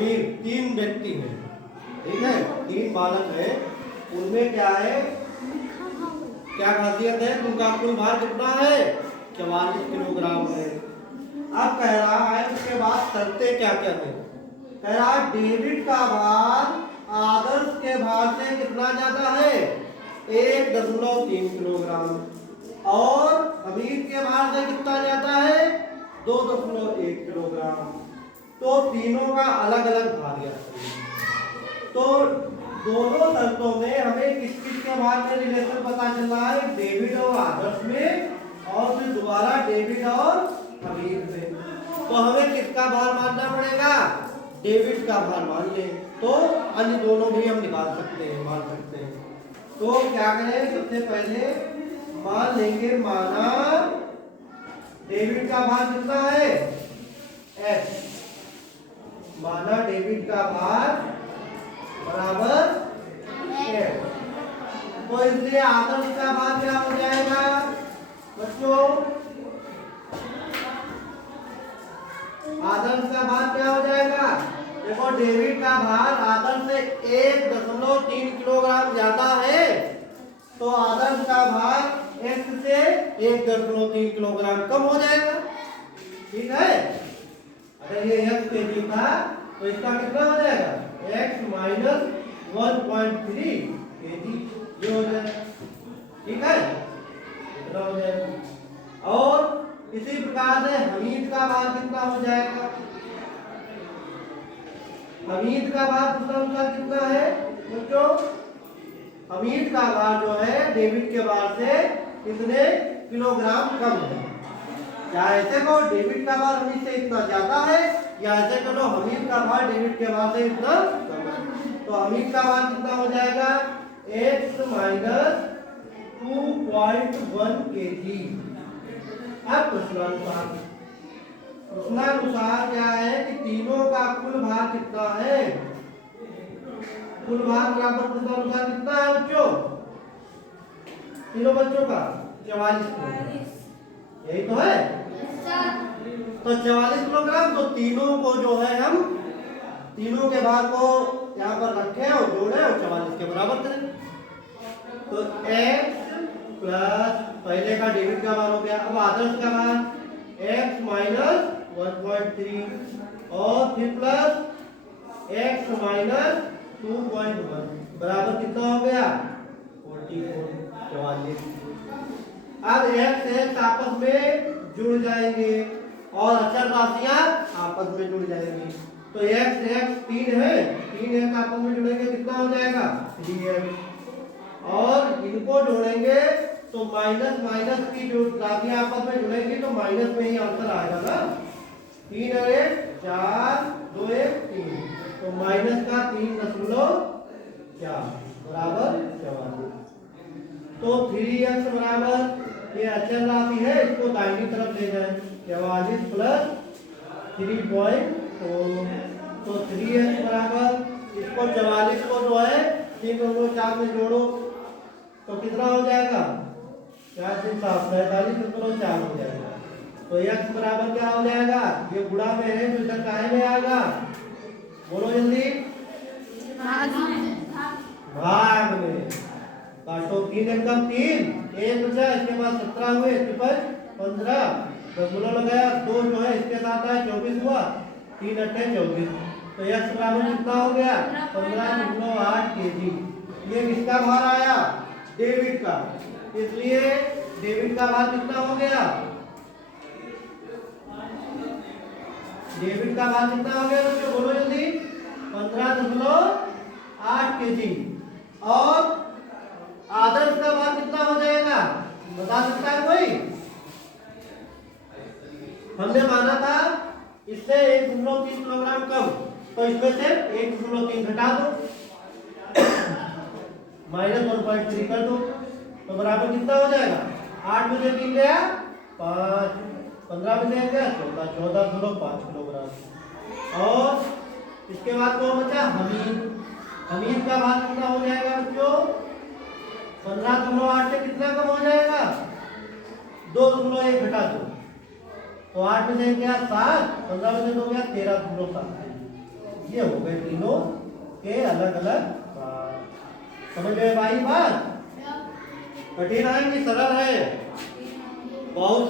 हमीर 3 व्यक्ति हैं, ठीक है, 3 बालक हैं, उनमें क्या है, क्या खासियत है, उनका कुल भार कितना है, 44 किलोग्राम है। अब कह रहा है उसके बाद शर्तें क्या क्या है, कह रहा है डेविड का भार आदर्श के भार से कितना ज्यादा है, 1.3 किलोग्राम, और हमीद के भार से कितना ज्यादा है, 2.1 किलोग्राम। तो तीनों का अलग अलग भार याद करें। तो दोनों शर्तों में हमें किस किस के भार में रिलेशन पता चल रहा है, डेविड और आदर्श में, और फिर दोबारा डेविड और हमीद में। तो हमें किसका भार मानना पड़ेगा, डेविड का भार मान ले, तो अन्य दोनों भी हम निकाल सकते हैं, मान सकते हैं। तो क्या करें, सबसे पहले मान लेंगे, माना डेविड का भार कितना है, x, माना डेविड का भार बराबर x, तो इसलिए आदर्श का भार क्या हो जाएगा बच्चों, आदर्श का भार क्या हो जाएगा, देखो डेविड का भार आदर्श से 1.3 किलोग्राम ज्यादा है, तो आदर्श का भार x से 1.3 किलोग्राम कम हो जाएगा, ठीक है। अगर ये x केजी था तो इसका कितना हो जाएगा, x माइनस 1.3 केजी, ये हो जाएगा, ठीक है, इतना हो जाएगा। और इसी प्रकार से हमीद का भार कितना हो जाएगा, हमीद का भार दूसरा कितना है बच्चों, हमीद का भार जो है डेविड के भार से कितने किलोग्राम कम है, या ऐसे को डेविड का भार हमीद से इतना ज्यादा है, या ऐसे करो हमीद का भार डेविड के भार से इतना कम है। तो हमीद का भार कितना हो जाएगा, x माइनस 2.1 केजी। अब प्रश्नानुसार क्या है कि तीनों का कुल भार कितना है, कुल भार बराबर प्रश्नानुसार कितना है बच्चों, तीनों बच्चों का 44 किलोग्राम, यही तो है। तो 44 किलोग्राम, तो तीनों को जो है हम तीनों के भार को यहाँ पर रखें और जोड़े और 44 के बराबर करें। तो x प्लस पहले का डेबिट का भार हो गया, अब आदर्श का भार x माइनस 1.3 और फिर प्लस x माइनस 2.1 बराबर कितना हो गया 44। अब x आपस में जुड़ जाएंगे और अचर राशियां आपस में जुड़ जाएंगी। तो x 3 है, 3 आपस में जुड़ेंगे कितना हो जाएगा 3x, और इनको जोड़ेंगे तो माइनस माइनस की जो राशियां आपस में जुड़ेंगी तो माइनस में ही आंसर आएगा ना, 3 और 1 4 2 1 3, तो माइनस का 3.4 बराबर 44। तो 3x बराबर ये अचर राशि है, इसको दाहिनी तरफ ले जाए 44 प्लस 3.4, तो 3x बराबर इसको 44 को जो है 3 और 4 में जोड़ो तो कितना हो जाएगा 4 3 7 45 हो जाएगा। तो x बराबर क्या हो जाएगा, ये गुणा में है तो इधर काहे में आएगा, बोलो जल्दी, भाग में। काटो 3 एकम 3 1 बचा, इसके बाद 17 हुए, 15 दशमलव लगाया 2 जो है इसके साथ आया 24 हुआ, 3 अट्ठे 24, तो x बराबर कितना हो गया 15.8 केजी। ये किसका भार आया, डेविड का, इसलिए डेविड का भार कितना हो गया, डेविड का भार कितना हो गया बच्चों बोलो जल्दी 15.8 केजी। और आदर्श का भार कितना हो जाएगा बता सकता है कोई, हमने माना था इससे 1.3 किलोग्राम कम, तो इसमें से 1.3 घटा दो माइनस 1.3 कर दो, तो बराबर कितना हो जाएगा 8 में से 3 गया 5, 15 में से गया 14.5 किलोग्राम। और इसके बाद कौन बचा हमीद, हमीद का भार कितना हो जाएगा बच्चों 15.8 से कितना कम हो जाएगा 2.1 घटा दो, तो 8 में से गया 7, 15 में से 2 गया 13.7, ये हो गए तीनों के अलग अलग भाग। समझ गए भाई बात? कठिन है कि सरल है? बहुत